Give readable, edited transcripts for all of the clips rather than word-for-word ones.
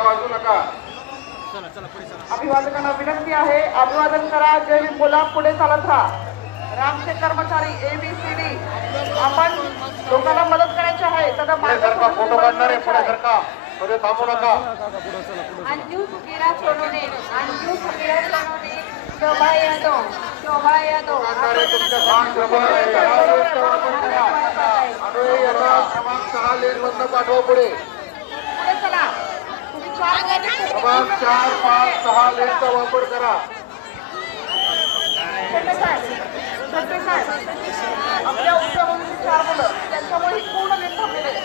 वाजू नका। अभिवादकांना विनंती आहे, अभिवादन करा, जय भीम बोला, पुढे चालत राहा। रामचे कर्मचारी ABCD आपण लोकांना मदत करायची आहे, त्याचा फोटो काढणारे पुढे सरका, मध्ये थांबू नका। अंजू फकीरा सोनोने, अंजू फकीरा सोनोने, शोभा यादव, शोभा यादव तुमच्या क्रमांक 6 लेन मधनं पाठवा पुढे। पुढे चला, तुम्ही 4, 5, 6 लेनचा वापर करा। आपल्या उत्तरामध्ये 4 मुलं, त्यांच्यामुळे पूर्ण लेन थांबलेले आहे।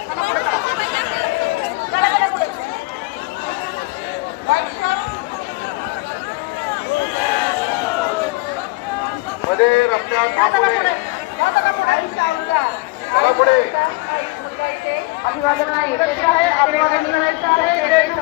मध्ये रस्त्यात पुढे अभिवादन आहे, अभिवादन करायचं आहे।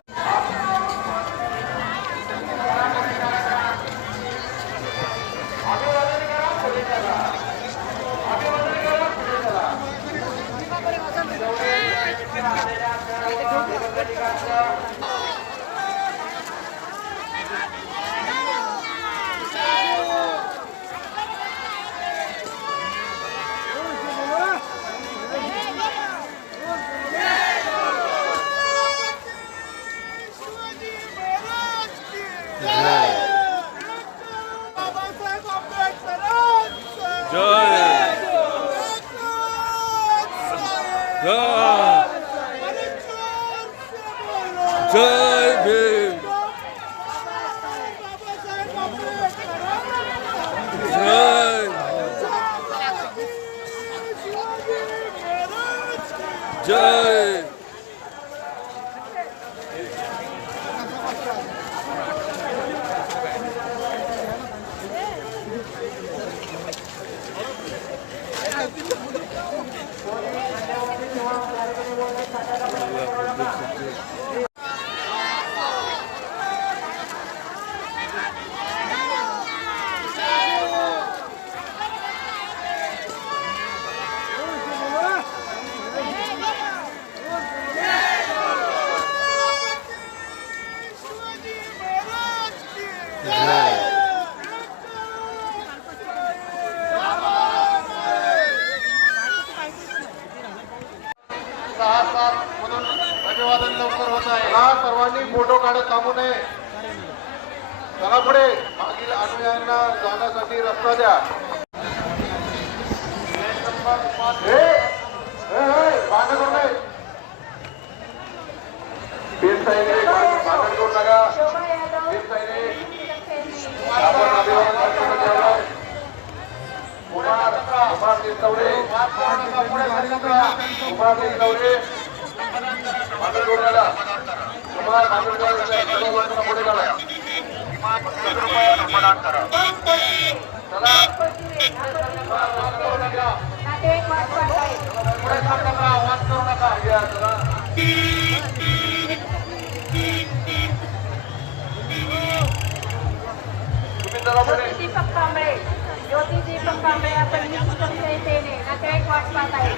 जय भीम, जय जय अभिवादन लवकर होत आहे। सर्वांनी फोटो काढत थांबू नये। चला पुढे, मागील अनुयायांना जाण्यासाठी रस्ता द्या। दीपक कांबळे, ज्योती दीपक कांबळे आपण निश्चितपणे नातेवाईक वाट पाहत आहे।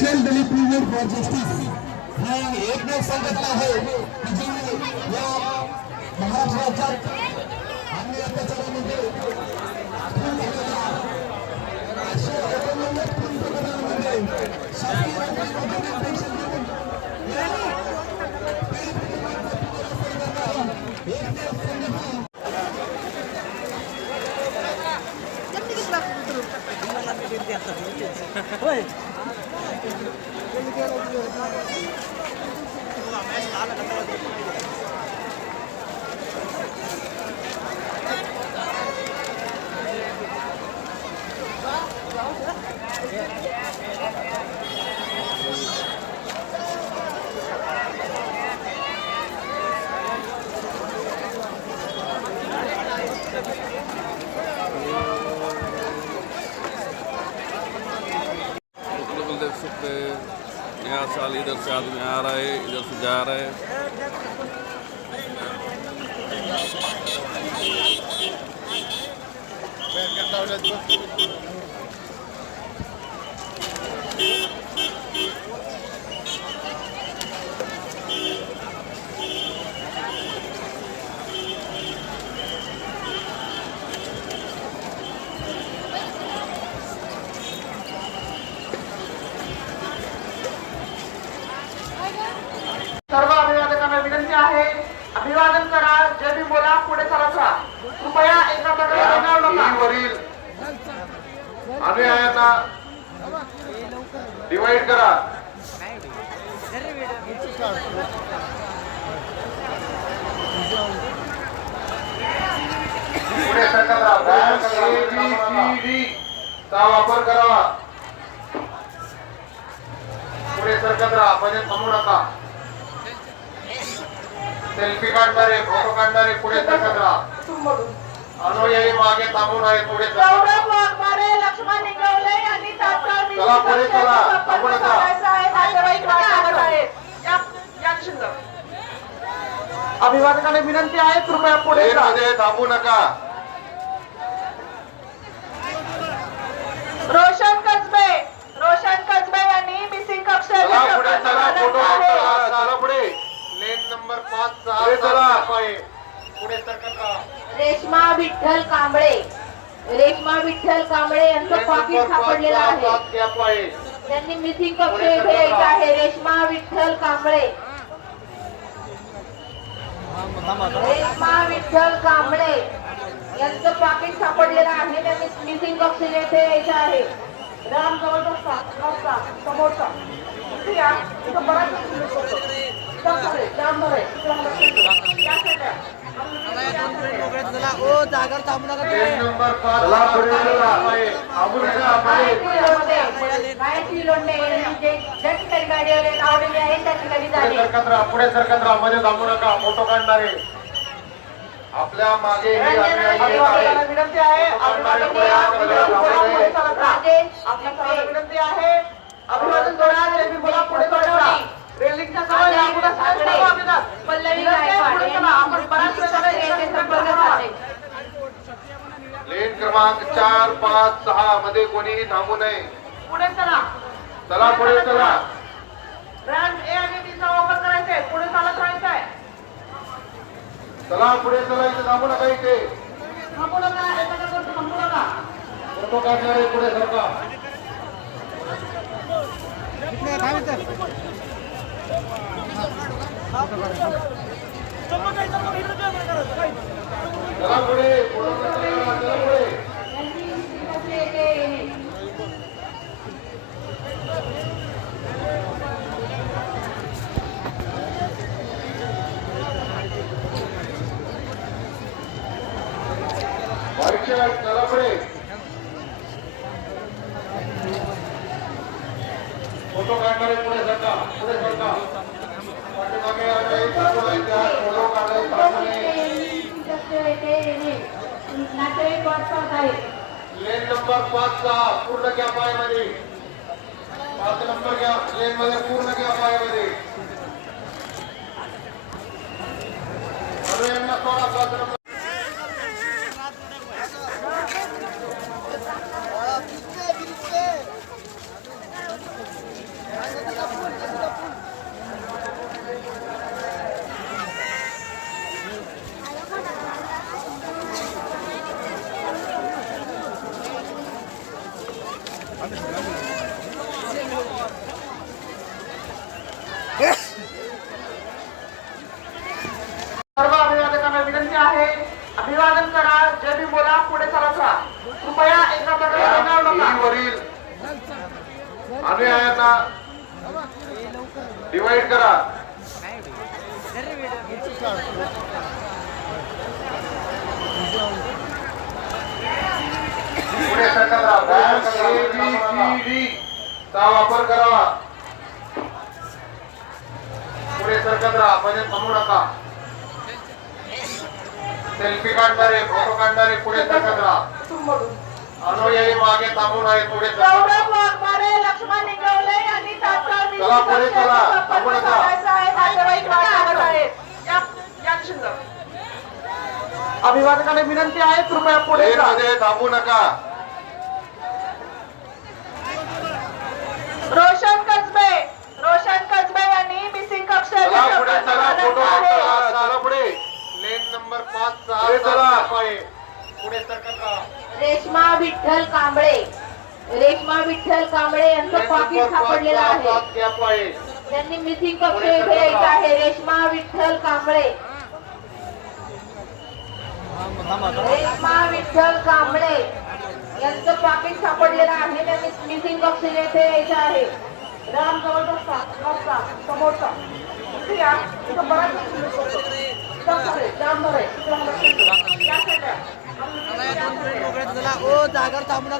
National Dalit movement for justice हा एकमेव संघटना आहे की जी या महाराष्ट्र राज्यात अन्य अत्याचारामध्ये खून झालेल्या अशा एकोणनव्वद खून प्रकरणांमध्ये शासकीय राजकीय पेन्शन देऊन एकमेव संघटना बिल्कुल देख सकते हैं नया साल इधर से आदमी आ रहा है इधर से जा रहा है। सर्व अभिवादकांना विनंती आहे, अभिवादन करा, जय भीम बोला, पुढे चला. कृपया एका प्रकारे रंगावू नका. वरील अनुयायांना डिवाइड करा. पुढे सरकार ABCD चा वापर करा. पुढे सरकार म्हणजे थांबू नका. सेल्फी काढणारे फोटो काढणारे पुढे सरकार. अनुयायी मागे थांबून आहे. पुढे गौरव वाघमारे, लक्ष्मण निगवले यांनी तात्काळ चला पुढे चला. थांबू नका. नातेवाईक वाटावत आहेत. या शिल्लक. अभिवादकांना विनंती आहे, कृपया पुढे जा. मध्ये थांबू नका. रोशन कसबे यांनी मिसिंग कक्ष चला पुढे चला. फोटो काढा. चला पुढे. लेन नंबर 5 चला. पुढे सरकार. रेश्मा विठ्ठल कांबळे यांचं पाकिट सापडलेलं आहे. त्यांनी मिसिंग कक्ष येथे यायचं आहे. रेश्मा विठ्ठल कांबळे यांचं पाकिट सापडलेलं आहे. त्यांनी मिसिंग कक्ष येथे यायचं आहे. राम जवळचा समोरचा इथे या. इथं बराच जाम आहे. या सगळ्या. लेन नंबर 5 चला पुढे चला. थांबू नका. गायत्री लोंढे यांनी जे ज्या ठिकाणी गाडीवर लावलेली आहे त्या ठिकाणी झाले. पुढे सरकार मध्ये थांबू नका. फोटो काढणारे आपल्या मागे ही अनुयायी अभिवादकांना आहेत. विनंती आहे, अभिवादन करा, जय भीम बोला, पुढे चला. आपल्या सर्वांना विनंती आहे, अभिवादन करा, जय भीम बोला, पुढे चला. रेलिंगच्या जवळ या. पुढे सर्व अभिवादन. पल्लवी विनंती आहे, गायकवाड पुढे चला. आपण बराच वेळ येथे संपर्क साधले. लेन क्रमांक 4, 5, 6 मध्ये कोणीही थांबू नये. पुढे चला. चला पुढे चला. ब्रँड ए आणि टी चा वापर करायचा आहे. पुढे चालत राहायचं आहे. चला पुढे चला. इथे थांबू नका. इथे थांबू नका. एका जागेवर थांबू नका. फोटो काढणारे पुढे सरकार. चला पुढे. फोटो काढणारे चला पुढे. यांनी मिसिंग कक्ष येथे येणे. परीक्षा चला पुढे. फोटो काढणारे पुढे सरकार. पुढे सरकार. पाठीमागे अनुयायी थांबू नये. फोटो काढायला थांबू नये. नातेवाईक वाटपात आहेत. लेन नंबर 5 6 पूर्ण घ्या पायामध्ये. 5 नंबर घ्या. लेन मध्ये पूर्ण घ्या पायामध्ये. अनुयायांना सोडा. 5 नंबर. सर्व अभिवादकांना विनंती आहे, अभिवादन करा, जय भीम बोला, पुढे चालत राहा. कृपया एका प्रकारे बनावू नका. वरील अनुयायांना डिवाइड करा. पुढे सरकत राहा. ABCD चा वापर करावा. पुढे सरकत राहा, मध्ये थांबू नका. सेल्फी काढणारे, फोटो काढणारे पुढे सरकत राहा. अनुयायी मागे थांबू नये, पुढे सरकत राहा. गौरव वाघमारे, लक्ष्मण निगवले यांनी तात्काळ चला, पुढे चला. थांबू नका. नातेवाईक वाट पाहत आहेत. या शिल्लक. अभिवादकांना विनंती आहे, कृपया पुढे जा. मध्ये थांबू नका. रोशन कसबे यांनी मिसिंग चला पुढे चला. फोटो काढा. चला पुढे. लेन नंबर 5 पुढे चला. पुढे सरकत राहा. रेश्मा विठ्ठल कांबळे यांचं पाकिट सापडलेलं आहे. त्यांनी मिसिंग कक्ष येथे यायचं आहे. रेश्मा विठ्ठल कांबळे यांचं पाकिट सापडलेलं आहे. त्यांनी मिसिंग कक्ष येथे यायचं आहे. राम जवळ बसता, समोरचा. इथे या. इथं बराच जाम आहे. या साईडला.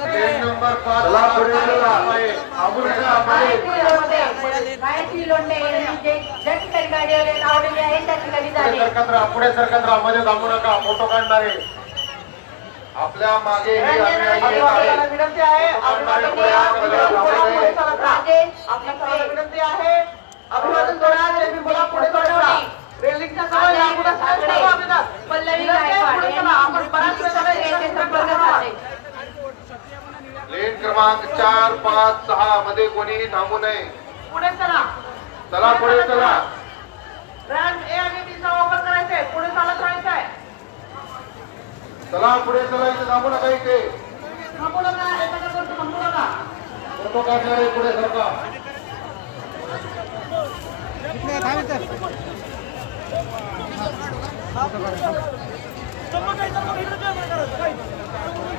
लेन नंबर 5 चला पुढे चला. थांबू नका. गायत्री लोंढे यांनी ज्या ठिकाणी गाडीवाले लावलेली आहे त्या ठिकाणी झाले. पुढे सरकत राहा. मध्ये थांबू नका. फोटो काढणारे आपल्या मागे ही अनुयायी येत अभिवादकांना आहे. विनंती आहे, अभिवादन करा, पुढे चालत राहा. आपल्या सर्वांना विनंती आहे, अभिवादन करा, जय भीम बोला, पुढे चालत राहा. रेलिंगच्या जवळ या. पुढे सर्व अभिवादन. पल्लवी विनंती आहे, गायकवाड पुढे चला. यांनी आपण बराच वेळ झाला येथे एकत्र संपर्क संपर्क साधले. लेन क्रमांक 4, 5, 6 मध्ये कोणीही थांबू नये. पुढे चला. चला पुढे चला. रॅम्प A आणि B चा वापर करायचा आहे. पुढे चालत राहायचं आहे. चला पुढे चला. इथे थांबू नका. इथे थांबू नका. एका जागेवर थांबू नका. फोटो काढणारे पुढे सरका.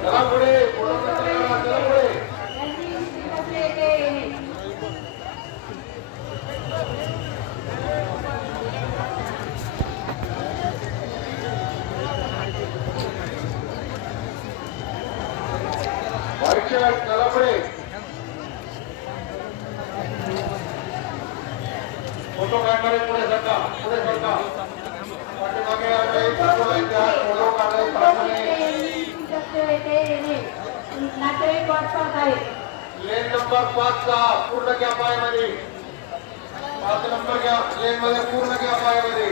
चला पुढे. फोटो काढणारे चला पुढे. यांनी मिसिंग कक्ष येथे येणे. व्हाईट शर्ट चला पुढे. फोटो काढणारे पुढे सरका. पुढे सरका. पाठीमागे अनुयायी थांबू नये. फोटो काढणारे थांबू नये. मिसिंग कक्ष येथे येणे. नातेवाईक वाट पाहत आहेत. लेन नंबर 5 चा पूर्ण घ्या पायामध्ये. 5 नंबर घ्या. लेन मध्ये पूर्ण घ्या पायामध्ये.